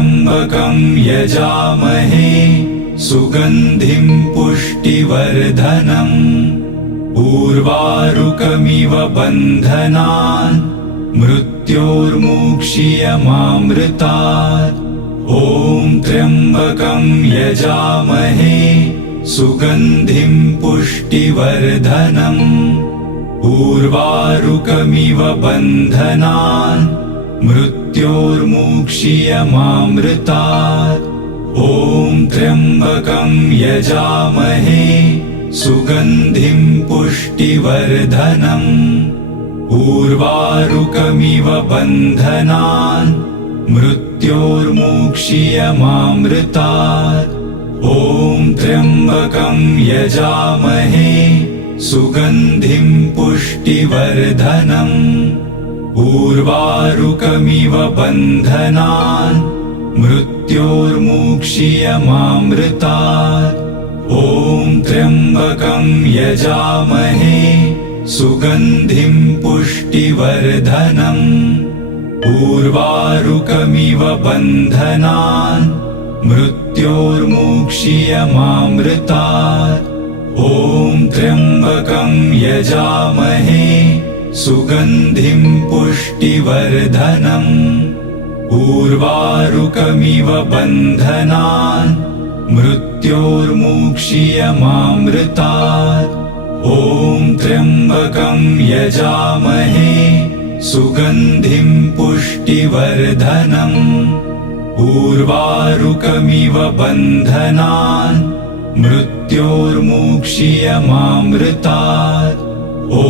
त्र्यम्बकं यजामहे सुगन्धिं पुष्टिवर्धनम् उर्वारुकमिव बन्धनान् मृत्योर्मुक्षीयमामृतात्। ॐ त्र्यम्बकं यजामहे सुगन्धिं पुष्टिवर्धनम् उर्वारुकमिव बन्धनान् मृत्योर्मुक्षीयमामृतात्। ॐ त्र्यम्बकं यजामहे सुगन्धिं पुष्टिवर्धनम् उर्वारुकमिव बन्धनान् मृत्योर्मुक्षीयमामृतात्। ॐ त्र्यम्बकं यजामहे सुगन्धिं पुष्टिवर्धनम् उर्वारुकमिव बन्धनान् मृत्योर्मुक्षीयमामृतात्। ॐ त्र्यम्बकं यजामहे सुगन्धिं पुष्टिवर्धनम् उर्वारुकमिव बन्धनान् मृत्योर्मुक्षीयमामृतात्। ॐ त्र्यम्बकं यजामहे सुगन्धिं पुष्टिवर्धनम् उर्वारुकमिव बन्धनान् मृत्योर्मुक्षीयमामृतात्। ॐ त्र्यम्बकं यजामहे सुगन्धिं पुष्टिवर्धनम् उर्वारुकमिव बन्धनान् मृत्योर्मुक्षीयमामृतात्। ॐ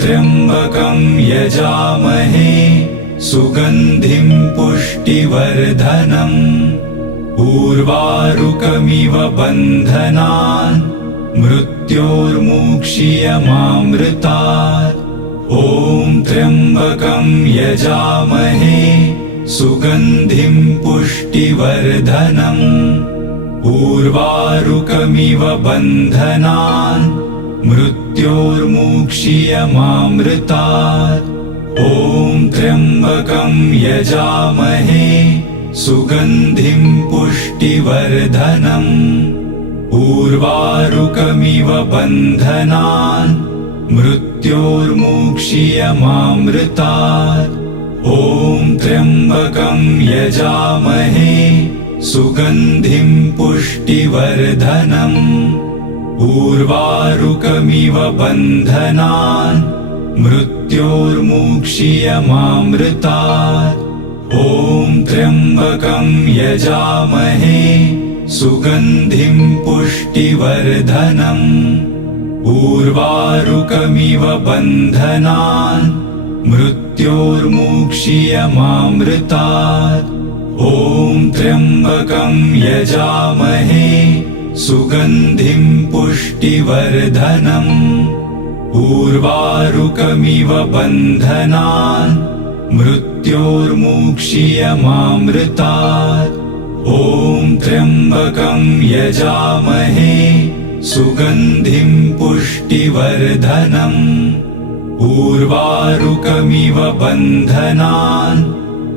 त्र्यम्बकं यजामहे सुगन्धिं पुष्टिवर्धनम् उर्वारुकमिव बन्धनान् मृत्योर्मुक्षीयमामृतात्। ॐ त्र्यम्बकं यजामहे सुगन्धिं पुष्टिवर्धनम् उर्वारुकमिव बन्धनान् मृत्योर्मुक्षीयमामृतात्। ॐ त्र्यम्बकं यजामहे सुगन्धिं पुष्टिवर्धनम् उर्वारुकमिव बन्धनान् मृत्योर्मुक्षीयमामृतात्। ॐ त्र्यम्बकं यजामहे सुगन्धिं पुष्टिवर्धनम् उर्वारुकमिव बन्धनान् मृत्योर्मुक्षीयमामृतात्। ॐ त्र्यम्बकं यजामहे सुगन्धिं पुष्टिवर्धनम् उर्वारुकमिव बन्धनान् मृत्योर्मुक्षीयमामृतात्। ॐ त्र्यम्बकं यजामहे सुगन्धिं पुष्टिवर्धनम् उर्वारुकमिव बन्धनान् मृत्योर्मुक्षीयमामृतात्। ॐ त्र्यम्बकं यजामहे सुगन्धिं पुष्टिवर्धनम् उर्वारुकमिव बन्धनान्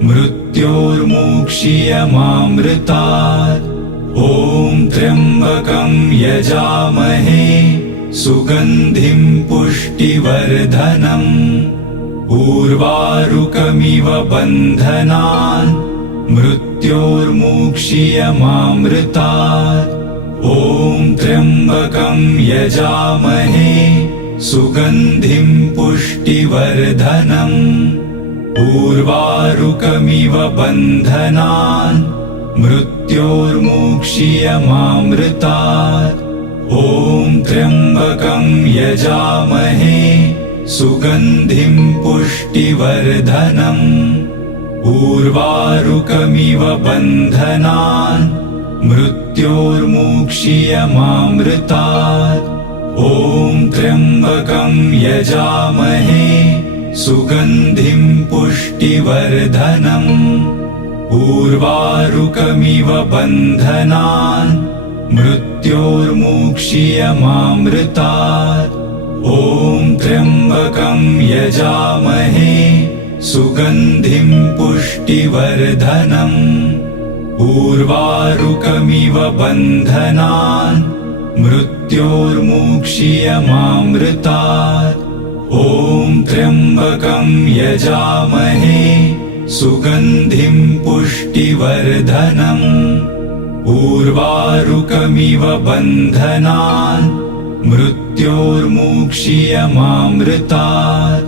मृत्योर्मुक्षीयमामृतात्। ॐ त्र्यम्बकं यजामहे सुगन्धिं पुष्टिवर्धनम् उर्वारुकमिव बन्धनान् मृत्योर्मुक्षीयमामृतात्। ॐ त्र्यम्बकं यजामहे सुगन्धिं पुष्टिवर्धनम् उर्वारुकमिव बन्धनान् मृत्योर्मुक्षीयमामृतात्। ॐ त्र्यम्बकं यजामहे सुगन्धिं पुष्टिवर्धनम् उर्वारुकमिव बन्धनान् मृत्योर्मुक्षीयमामृतात्। ॐ त्र्यम्बकं यजामहे सुगन्धिं पुष्टिवर्धनम् उर्वारुकमिव बन्धनान् मृत्योर्मुक्षीयमामृतात्। ॐ त्र्यम्बकं यजामहे सुगन्धिं पुष्टिवर्धनम् उर्वारुकमिव बन्धनान् मृत्योर्मुक्षीयमामृतात्। ॐ त्र्यम्बकं यजामहे सुगन्धिं पुष्टिवर्धनम्। उर्वारुकमिव बन्धनान् मृत्योर्मुक्षीयमामृतात्।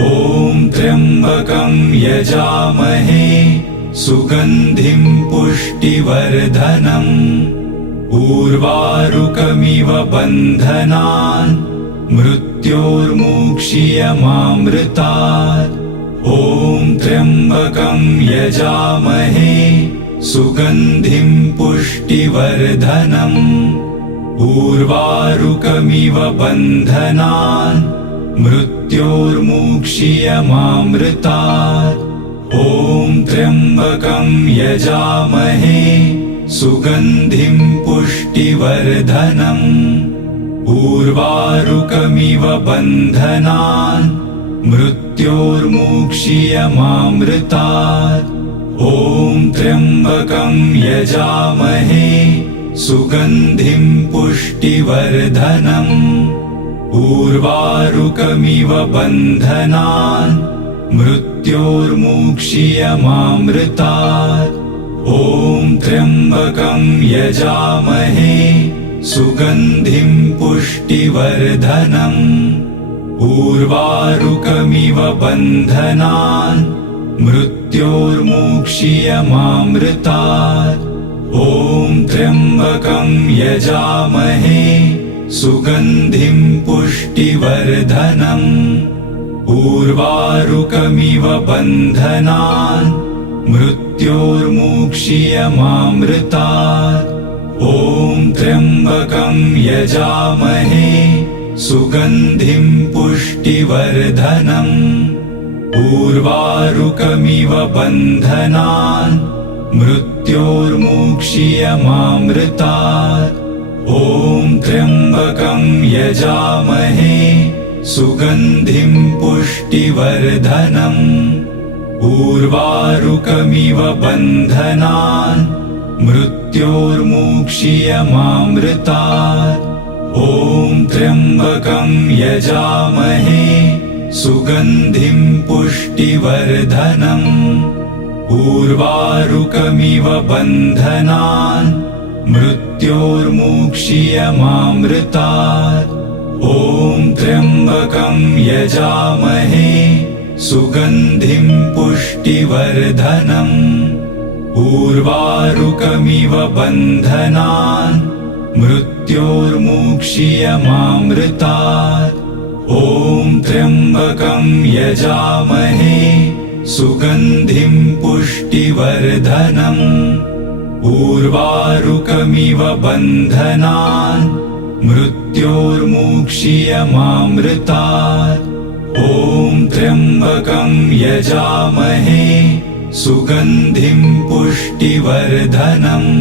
ॐ त्र्यम्बकं यजामहे सुगन्धिं पुष्टिवर्धनम्। उर्वारुकमिव बन्धनान् मृत्योर्मुक्षीयमामृतात्। ॐ त्र्यम्बकं यजामहे सुगन्धिं पुष्टिवर्धनम्। उर्वारुकमिव बन्धनान् मृत्योर्मुक्षीयमामृतात्। ॐ त्र्यम्बकं यजामहे सुगन्धिं पुष्टिवर्धनम्। उर्वारुकमिव बन्धनान् मृत्योर्मुक्षीयमामृतात्। ॐ त्र्यम्बकं यजामहे सुगन्धिं पुष्टिवर्धनम्। उर्वारुकमिव बन्धनान् मृत्योर्मुक्षीयमामृतात्। ॐ त्र्यम्बकं यजामहे सुगन्धिं पुष्टिवर्धनम्। उर्वारुकमिव बन्धनान् मृत्योर्मुक्षीयमामृतात्। ॐ त्र्यम्बकं यजामहे सुगन्धिं पुष्टिवर्धनम्। उर्वारुकमिव बन्धनान् मृत्योर्मुक्षीयमामृतात्। ॐ त्र्यम्बकं यजामहे सुगन्धिं पुष्टिवर्धनम्। उर्वारुकमिव बन्धनान् मृत्योर्मुक्षीयमामृतात्। ॐ त्र्यम्बकं यजामहे सुगन्धिं पुष्टिवर्धनम्। उर्वारुकमिव बन्धनान् मृत्योर्मुक्षीयमामृतात्। ॐ त्र्यम्बकं यजामहे सुगन्धिं पुष्टिवर्धनम्। उर्वारुकमिव बन्धनान् मृत्योर्मुक्षीयमामृतात्। ॐ त्र्यम्बकं यजामहे सुगन्धिं पुष्टिवर्धनम्। उर्वारुकमिव बन्धनान् मृत्योर्मुक्षीयमामृतात्। ॐ त्र्यम्बकं यजामहे सुगन्धिं पुष्टिवर्धनम्। उर्वारुकमिव बन्धनान् मृत्योर्मुक्षीयमामृतात्। ॐ त्र्यम्बकं यजामहे सुगन्धिं पुष्टिवर्धनम्।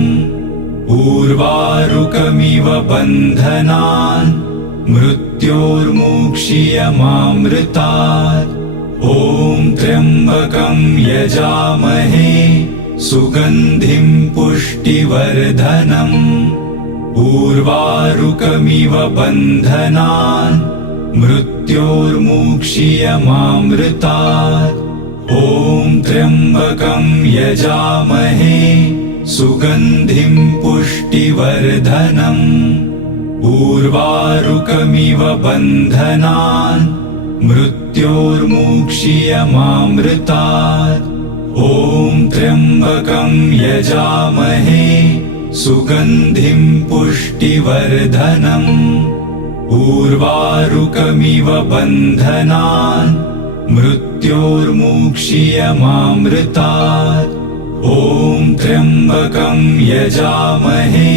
उर्वारुकमिव बन्धनान् मृत्योर्मुक्षीयमामृतात्। ॐ त्र्यम्बकं यजामहे सुगन्धिं पुष्टिवर्धनम्। उर्वारुकमिव बन्धनान् मृत्योर्मुक्षीयमामृतात्। ॐ त्र्यम्बकं यजामहे सुगन्धिं पुष्टिवर्धनम्। उर्वारुकमिव बन्धनान् मृत्योर्मुक्षीयमामृतात्। ॐ त्र्यम्बकं यजामहे सुगन्धिं पुष्टिवर्धनम्। उर्वारुकमिव बन्धनान् मृत्योर्मुक्षीयमामृतात्। ॐ त्र्यम्बकं यजामहे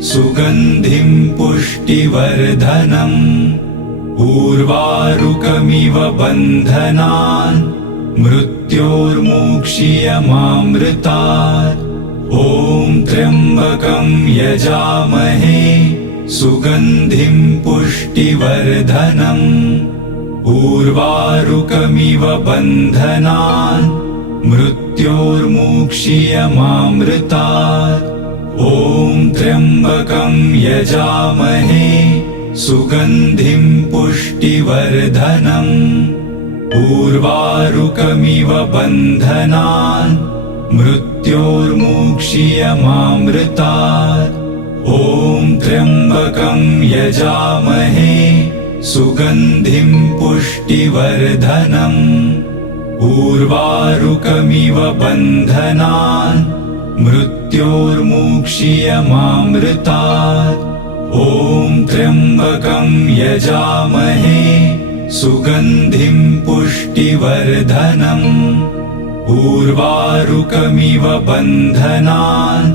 सुगन्धिं पुष्टिवर्धनम्। उर्वारुकमिव बन्धनान् मृत्योर्मुक्षीयमामृतात्। ॐ त्र्यम्बकं यजामहे सुगन्धिं पुष्टिवर्धनम्। उर्वारुकमिव बन्धनान् मृत्योर्मुक्षीयमामृतात्। ॐ त्र्यम्बकं यजामहे सुगन्धिं पुष्टिवर्धनम्। उर्वारुकमिव बन्धनान् मृत्योर्मुक्षीयमामृतात्। ॐ त्र्यम्बकं यजामहे सुगन्धिं पुष्टिवर्धनम्। उर्वारुकमिव बन्धनान् मृत्योर्मुक्षीयमामृतात्। ॐ त्र्यम्बकं यजामहे सुगन्धिं पुष्टिवर्धनम्। उर्वारुकमिव बन्धनान्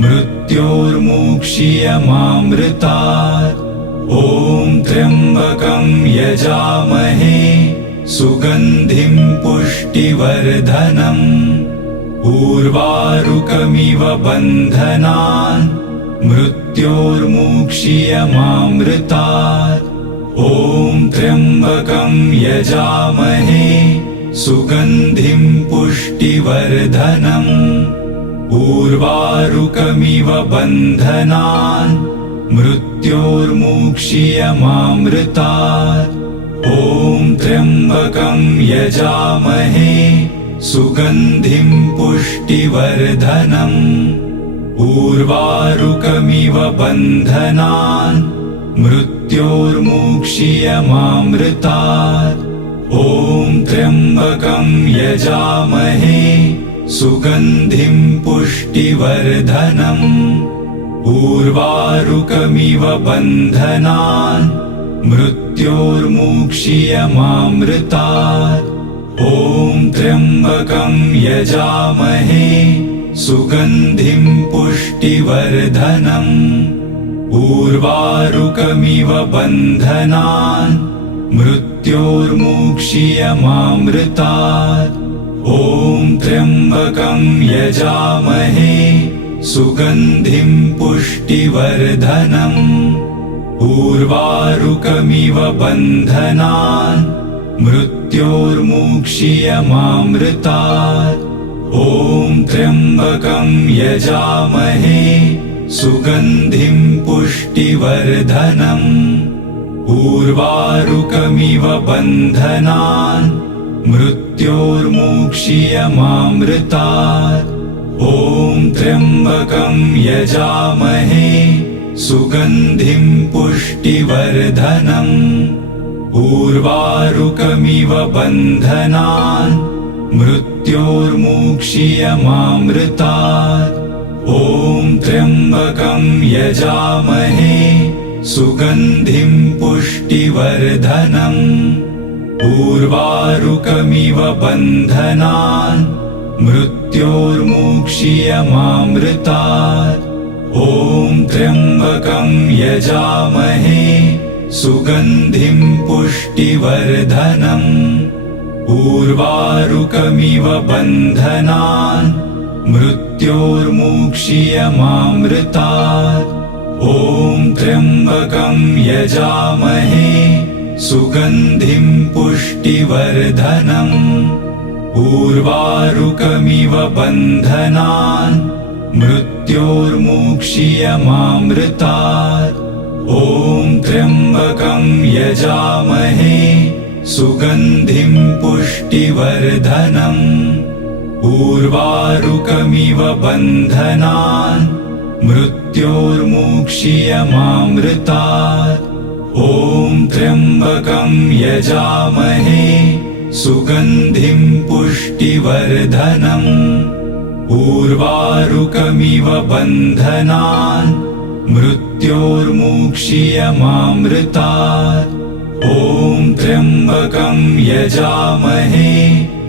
मृत्योर्मुक्षीयमामृतात्। ॐ त्र्यम्बकं यजामहे सुगन्धिं पुष्टिवर्धनम्। उर्वारुकमिव बन्धनान् मृत्योर्मुक्षीयमामृतात्। ॐ त्र्यम्बकं यजामहे सुगन्धिं पुष्टिवर्धनम्। उर्वारुकमिव बन्धनान् मृत्योर्मुक्षीयमामृतात्। ॐ त्र्यम्बकं यजामहे सुगन्धिं पुष्टिवर्धनम्। उर्वारुकमिव बन्धनान् मृत्योर्मुक्षीयमामृतात्। ॐ त्र्यम्बकं यजामहे सुगन्धिं पुष्टिवर्धनम्। उर्वारुकमिव बन्धनान् मृत्योर्मुक्षीयमामृतात्। ॐ त्र्यम्बकं यजामहे सुगन्धिं पुष्टिवर्धनम्। उर्वारुकमिव बन्धनान् मृत्योर्मुक्षीयमामृतात्। ॐ त्र्यम्बकं यजामहे सुगन्धिं पुष्टिवर्धनम्। उर्वारुकमिव बन्धनान् मृत्योर्मुक्षीयमामृतात्। ॐ त्र्यम्बकं यजामहे सुगन्धिं पुष्टिवर्धनम्। उर्वारुकमिव बन्धनान् मृत्योर्मुक्षीयमामृतात्। ॐ त्र्यम्बकं यजामहे सुगन्धिं पुष्टिवर्धनम्। उर्वारुकमिव बन्धनान् मृत्योर्मुक्षीयमामृतात्। ॐ त्र्यम्बकं यजामहे सुगन्धिं पुष्टिवर्धनम्। उर्वारुकमिव बन्धनान् मृत्योर्मुक्षीयमामृतात्। ॐ त्र्यम्बकं यजामहे सुगन्धिं पुष्टिवर्धनम्। उर्वारुकमिव बन्धनान् मृत्योर्मुक्षीयमामृतात्। ॐ त्र्यम्बकं यजामहे सुगन्धिं पुष्टिवर्धनम्। उर्वारुकमिव बन्धनान् मृत्योर्मुक्षीयमामृतात्। ॐ त्र्यम्बकं यजामहे सुगन्धिं पुष्टिवर्धनम्। उर्वारुकमिव बन्धनान् मृत्योर्मुक्षीयमामृतात्। ॐ त्र्यम्बकं यजामहे सुगन्धिं पुष्टिवर्धनम्। उर्वारुकमिव बन्धनान् मृत्योर्मुक्षीयमामृतात्। ॐ त्र्यम्बकं यजामहे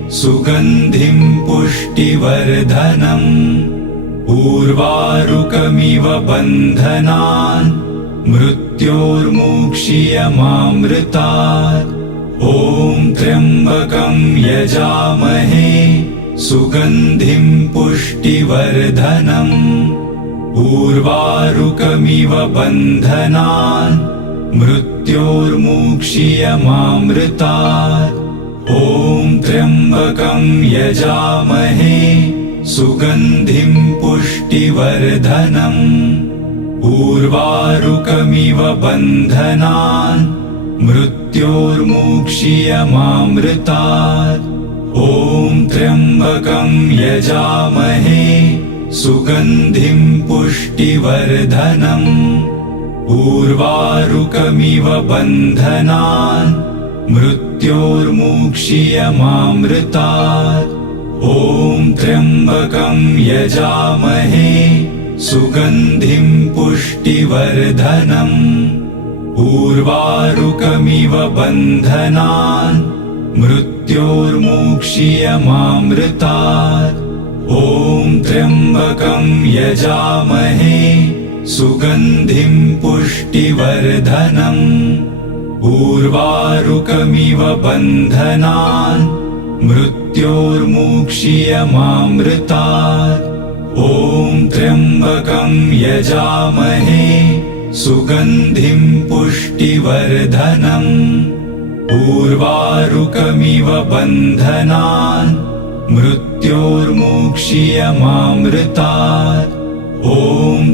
सुगन्धिं पुष्टिवर्धनम्। उर्वारुकमिव बन्धनान् मृत्योर्मुक्षीयमामृतात्। ॐ त्र्यम्बकं यजामहे सुगन्धिं पुष्टिवर्धनम्। उर्वारुकमिव बन्धनान् मृत्योर्मुक्षीयमामृतात्। ॐ त्र्यम्बकं यजामहे सुगन्धिं पुष्टिवर्धनम् उर्वारुकमिव बन्धनान् मृत्योर्मुक्षीयमामृतात् ॐ त्र्यम्बकं यजामहे सुगन्धिं पुष्टिवर्धनम् उर्वारुकमिव बन्धनान् मृत्योर्मुक्षीयमामृतात् ॐ त्र्यम्बकं यजामहे सुगन्धिं पुष्टिवर्धनम् उर्वारुकमिव बन्धनान् मृत्योर्मुक्षीयमामृतात् ॐ त्र्यम्बकं यजामहे सुगन्धिं पुष्टिवर्धनम् उर्वारुकमिव बन्धनान् मृत्योर्मुक्षीयमामृतात् ॐ त्र्यम्बकं यजामहे सुगन्धिं पुष्टिवर्धनम् उर्वारुकमिव बन्धनान् मृत्योर्मुक्षीयमामृतात् ॐ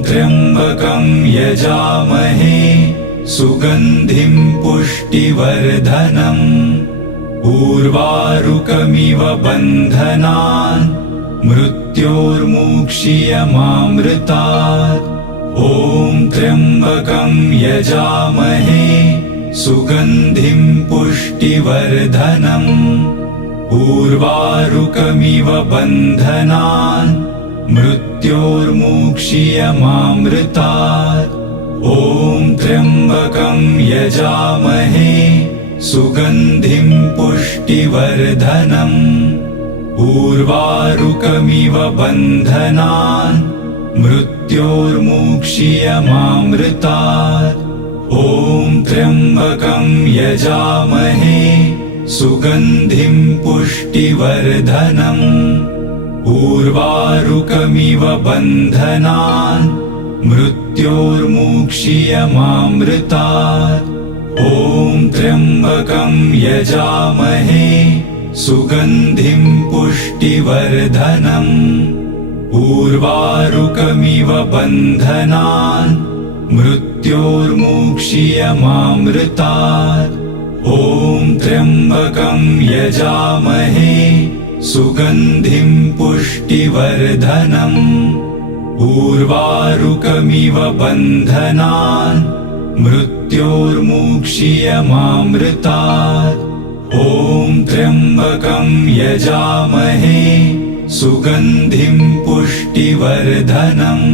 त्र्यम्बकं यजामहे सुगन्धिं पुष्टिवर्धनम् उर्वारुकमिव बन्धनान् मृत्योर्मुक्षीयमामृतात् ॐ त्र्यम्बकं यजामहे सुगन्धिं पुष्टिवर्धनम् उर्वारुकमिव बन्धनान् मृत्योर्मुक्षीयमामृतात् ॐ त्र्यम्बकं यजामहे सुगन्धिं पुष्टिवर्धनम् उर्वारुकमिव बन्धनान् मृत्योर्मुक्षीयमामृतात् ॐ त्र्यम्बकं यजामहे सुगन्धिं पुष्टिवर्धनम् उर्वारुकमिव बन्धनान् मृत्योर्मुक्षीयमामृतात् ॐ त्र्यम्बकं यजामहे सुगन्धिं पुष्टिवर्धनम् उर्वारुकमिव बन्धनान् मृत्योर्मुक्षीयमामृतात् ॐ त्र्यम्बकं यजामहे सुगन्धिं पुष्टिवर्धनम् उर्वारुकमिव बन्धनान् मृत्योर्मुक्षीयमामृतात् ॐ त्र्यम्बकं यजामहे सुगन्धिं पुष्टिवर्धनम्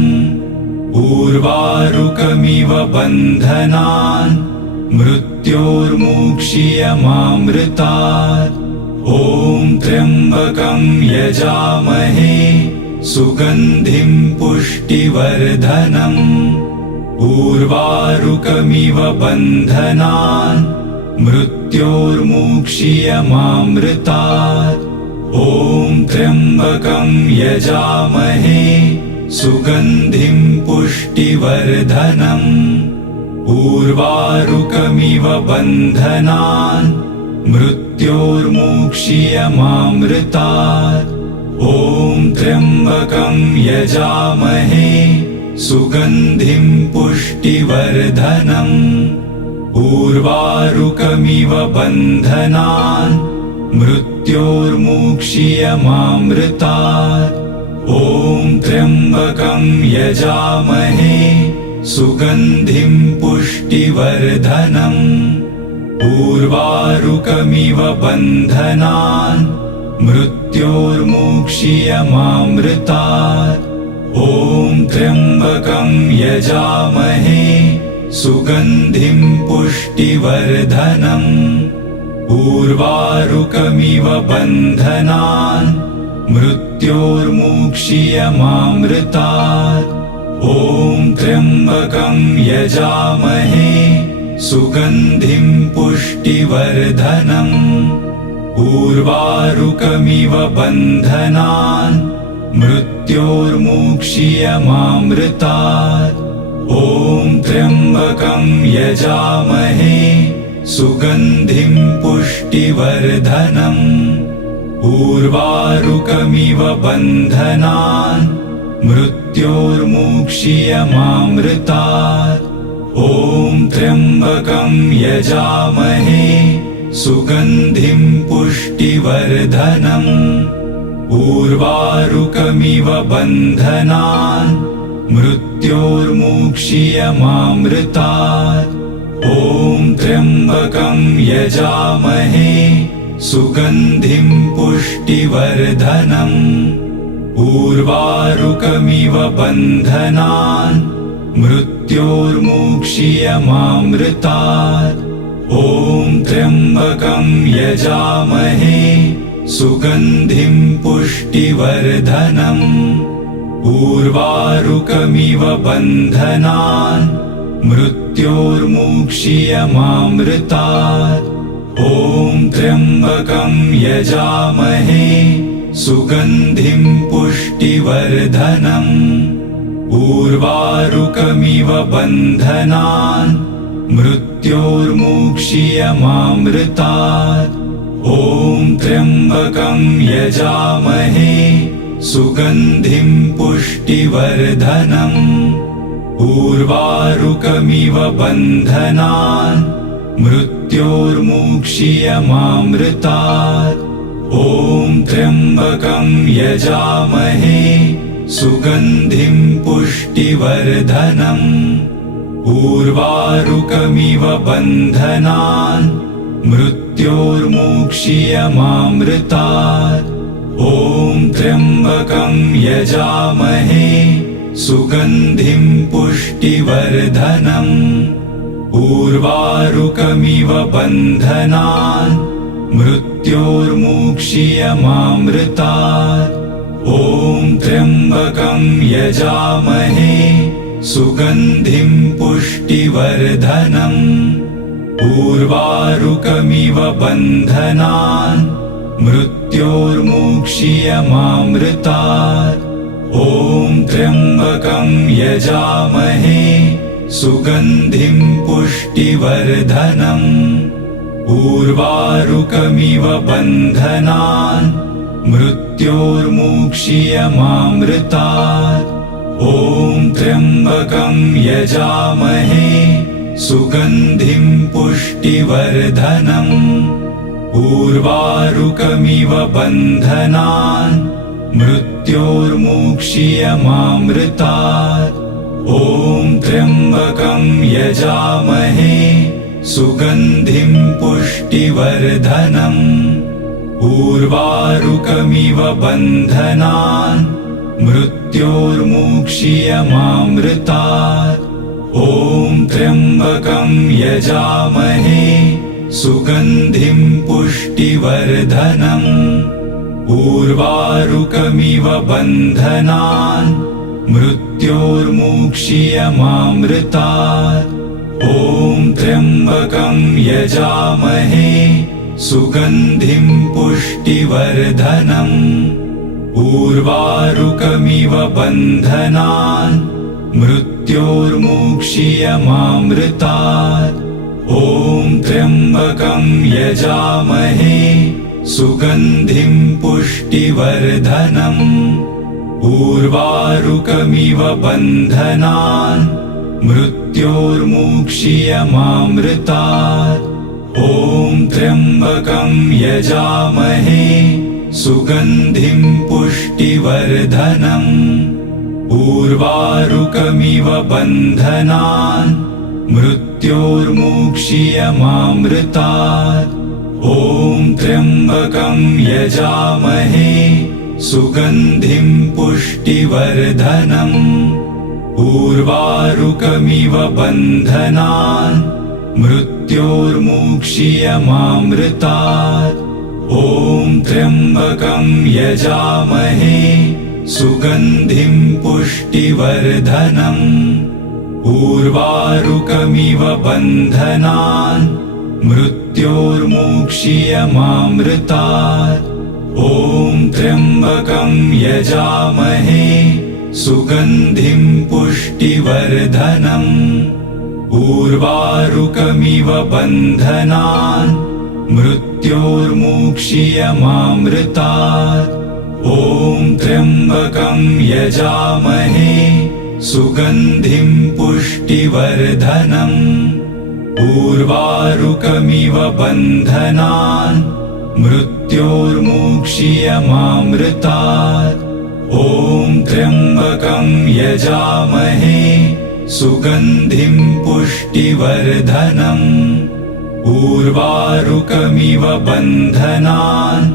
उर्वारुकमिव बन्धनान् मृत्योर्मुक्षीयमामृतात् ॐ त्र्यम्बकं यजामहे सुगन्धिं पुष्टिवर्धनम् उर्वारुकमिव बन्धनान् मृत्योर्मुक्षीयमामृतात् ॐ त्र्यम्बकं यजामहे सुगन्धिं पुष्टिवर्धनम् उर्वारुकमिव बन्धनान् मृत्योर्मुक्षीयमामृतात् ॐ त्र्यम्बकं यजामहे सुगन्धिं पुष्टिवर्धनम् उर्वारुकमिव बन्धनान् मृत्योर्मुक्षीयमामृतात् ॐ त्र्यम्बकं यजामहे सुगन्धिं पुष्टिवर्धनम् उर्वारुकमिव बन्धनान् मृत्योर्मुक्षीयमामृतात् ॐ त्र्यम्बकं यजामहे सुगन्धिं पुष्टिवर्धनम् उर्वारुकमिव बन्धनान् मृत्योर्मुक्षीयमामृतात् ॐ त्र्यम्बकं यजामहे सुगन्धिं पुष्टिवर्धनम् उर्वारुकमिव बन्धनान् मृत्योर्मुक्षीयमामृतात् ॐ त्र्यम्बकं यजामहे सुगन्धिं पुष्टिवर्धनम् उर्वारुकमिव बन्धनान् मृत्योर्मुक्षीयमामृतात् ॐ त्र्यम्बकं यजामहे सुगन्धिं पुष्टिवर्धनम् उर्वारुकमिव बन्धनान् मृत्योर्मुक्षीयमामृतात् ॐ त्र्यम्बकं यजामहे सुगन्धिं पुष्टिवर्धनम् उर्वारुकमिव बन्धनान् मृत्योर्मुक्षीयमामृतात् ॐ त्र्यम्बकं यजामहे सुगन्धिं पुष्टिवर्धनम् उर्वारुकमिव बन्धनान् मृत्योर्मुक्षीयमामृतात् ॐ त्र्यम्बकं यजामहे सुगन्धिं पुष्टिवर्धनम् उर्वारुकमिव बन्धनान् मृत्योर्मुक्षीयमामृतात् ॐ त्र्यम्बकं यजामहे सुगन्धिं पुष्टिवर्धनम् उर्वारुकमिव बन्धनान् मृत्योर्मुक्षीयमामृतात् ॐ त्र्यम्बकं यजामहे सुगन्धिं पुष्टिवर्धनम् उर्वारुकमिव बन्धनान् मृत्योर्मुक्षीयमामृतात् ॐ त्र्यम्बकं यजामहे सुगन्धिं पुष्टिवर्धनम् उर्वारुकमिव बन्धनान् मृत्योर्मुक्षीयमामृतात् ॐ त्र्यम्बकं यजामहे सुगन्धिं पुष्टिवर्धनम् उर्वारुकमिव बन्धनान् मृत्योर्मुक्षीयमामृतात् ॐ त्र्यम्बकं यजामहे सुगन्धिं पुष्टिवर्धनम् उर्वारुकमिव बन्धनान् मृत्योर्मुक्षीयमामृतात् ॐ त्र्यम्बकं यजामहे सुगन्धिं पुष्टिवर्धनम् उर्वारुकमिव बन्धनान् मृत्योर्मुक्षीयमामृतात् ॐ त्र्यम्बकं यजामहे सुगन्धिं पुष्टिवर्धनम् उर्वारुकमिव बन्धनान् मृत्योर्मुक्षीयमामृतात् ॐ त्र्यम्बकं यजामहे सुगन्धिं पुष्टिवर्धनम् उर्वारुकमिव बन्धनान् मृत्योर्मुक्षीयमामृतात् ॐ त्र्यम्बकं यजामहे सुगन्धिं पुष्टिवर्धनम् उर्वारुकमिव बन्धनान् मृत्योर्मुक्षीयमामृतात् ॐ त्र्यम्बकं यजामहे सुगन्धिं पुष्टिवर्धनम् उर्वारुकमिव बन्धनान् मृत्योर्मुक्षीयमामृतात् ॐ त्र्यम्बकं यजामहे सुगन्धिं पुष्टिवर्धनम् उर्वारुकमिव बन्धनान् मृत्योर्मुक्षीयमामृतात् ॐ त्र्यम्बकं यजामहे सुगन्धिं पुष्टिवर्धनम् उर्वारुकमिव बन्धनान् मृत्योर्मुक्षीयमामृतात् ॐ त्र्यम्बकं यजामहे सुगन्धिं पुष्टिवर्धनम् उर्वारुकमिव बन्धनान् मृत्योर्मुक्षीयमामृतात् ॐ त्र्यम्बकं यजामहे सुगन्धिं पुष्टिवर्धनम् उर्वारुकमिव बन्धनान् मृत्योर्मुक्षीयमामृतात्। ॐ त्र्यम्बकं यजामहे सुगन्धिं पुष्टिवर्धनम्। उर्वारुकमिव बन्धनान् मृत्योर्मुक्षीयमामृतात्। ॐ त्र्यम्बकं यजामहे सुगन्धिं पुष्टिवर्धनम्। उर्वारुकमिव बन्धनान्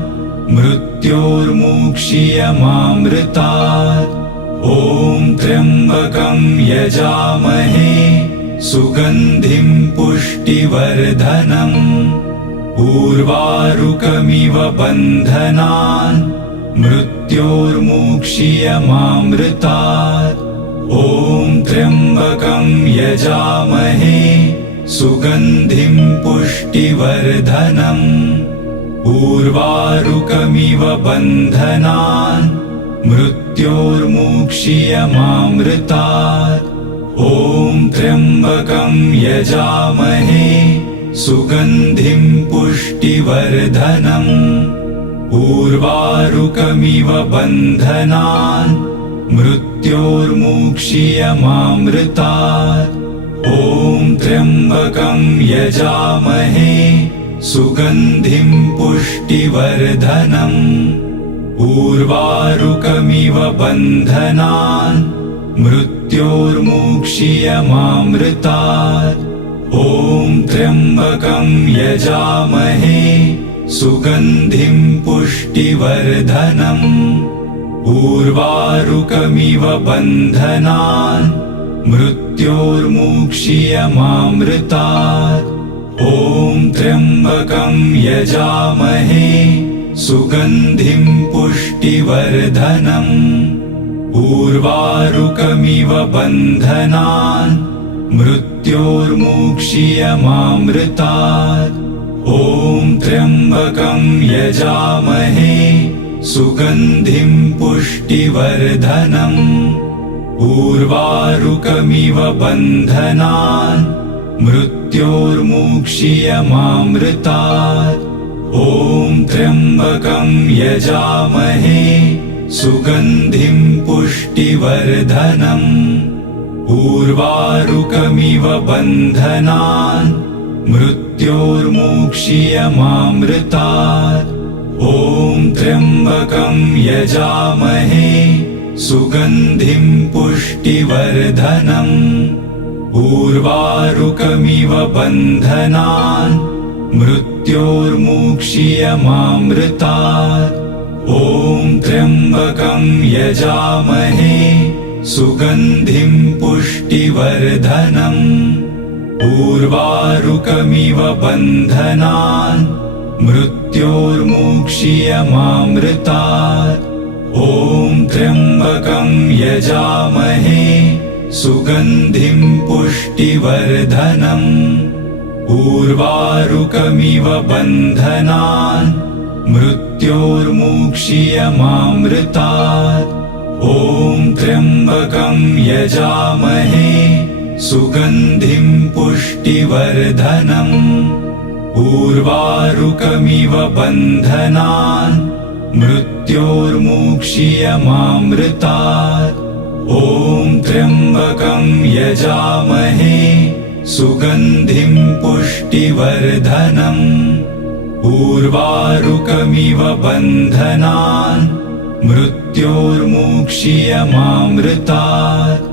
मृत्योर्मुक्षीयमामृतात्। ॐ त्र्यम्बकं यजामहे सुगन्धिं पुष्टिवर्धनम्। उर्वारुकमिव बन्धनान् मृत्योर्मुक्षीयमामृतात्। ॐ त्र्यम्बकं यजामहे सुगन्धिं पुष्टिवर्धनम्। उर्वारुकमिव बन्धनान् मृत्योर्मुक्षीयमामृतात्। ॐ त्र्यम्बकं यजामहे सुगन्धिं पुष्टिवर्धनम्। उर्वारुकमिव बन्धनान् मृत्योर्मुक्षीयमामृतात्। ॐ त्र्यम्बकं यजामहे सुगन्धिं पुष्टिवर्धनम्। उर्वारुकमिव बन्धनान् मृत्योर्मुक्षीयमामृतात्। ॐ त्र्यम्बकं यजामहे सुगन्धिं पुष्टिवर्धनम्। उर्वारुकमिव बन्धनान् मृत्योर्मुक्षीयमामृतात्। ॐ त्र्यम्बकं यजामहे सुगन्धिं पुष्टिवर्धनम्। उर्वारुकमिव बन्धनान् मृत्योर्मुक्षीयमामृतात्। ॐ त्र्यम्बकं यजामहे सुगन्धिं पुष्टिवर्धनम्। उर्वारुकमिव बन्धनान् मृत्योर्मुक्षीयमामृतात्। ॐ त्र्यम्बकं यजामहे सुगन्धिं पुष्टिवर्धनम्। उर्वारुकमिव बन्धनान् मृत्योर्मुक्षीयमामृतात्। ॐ त्र्यम्बकं यजामहे सुगन्धिं पुष्टिवर्धनम्। उर्वारुकमिव बन्धनान् मृत्योर्मुक्षीयमामृतात्। ॐ त्र्यम्बकं यजामहे सुगन्धिं पुष्टिवर्धनम्। उर्वारुकमिव बन्धनान् मृत्योर्मुक्षीयमामृतात्। ॐ त्र्यम्बकं यजामहे सुगन्धिं पुष्टिवर्धनम्। उर्वारुकमिव बन्धनान् मृत्योर्मुक्षीयमामृतात्। ॐ त्र्यम्बकं यजामहे सुगन्धिं पुष्टिवर्धनम्। उर्वारुकमिव बन्धनान् मृत्योर्मुक्षीयमामृतात्। ॐ त्र्यम्बकं यजामहे सुगन्धिं पुष्टिवर्धनम्। उर्वारुकमिव बन्धनान् मृत्योर्मुक्षीयमामृतात्।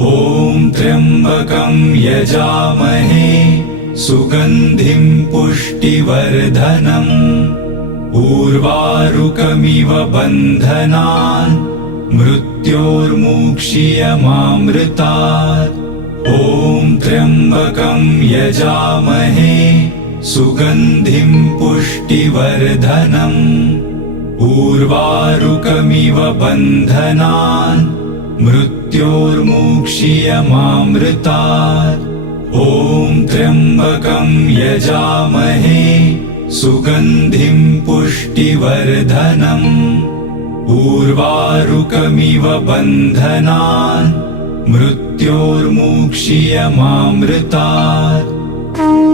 ॐ त्र्यम्बकं यजामहे सुगन्धिं पुष्टिवर्धनम्। उर्वारुकमिव बन्धनान् मृत्योर्मुक्षीयमामृतात्। ॐ त्र्यम्बकं यजामहे सुगन्धिं पुष्टिवर्धनम्। उर्वारुकमिव बन्धनान् मृत्योर्मुक्षीयमामृतात्। ॐ त्र्यम्बकं यजामहे सुगन्धिं पुष्टिवर्धनम्। उर्वारुकमिव बन्धनान् मृत्योर्मुक्षीयमामृतात्।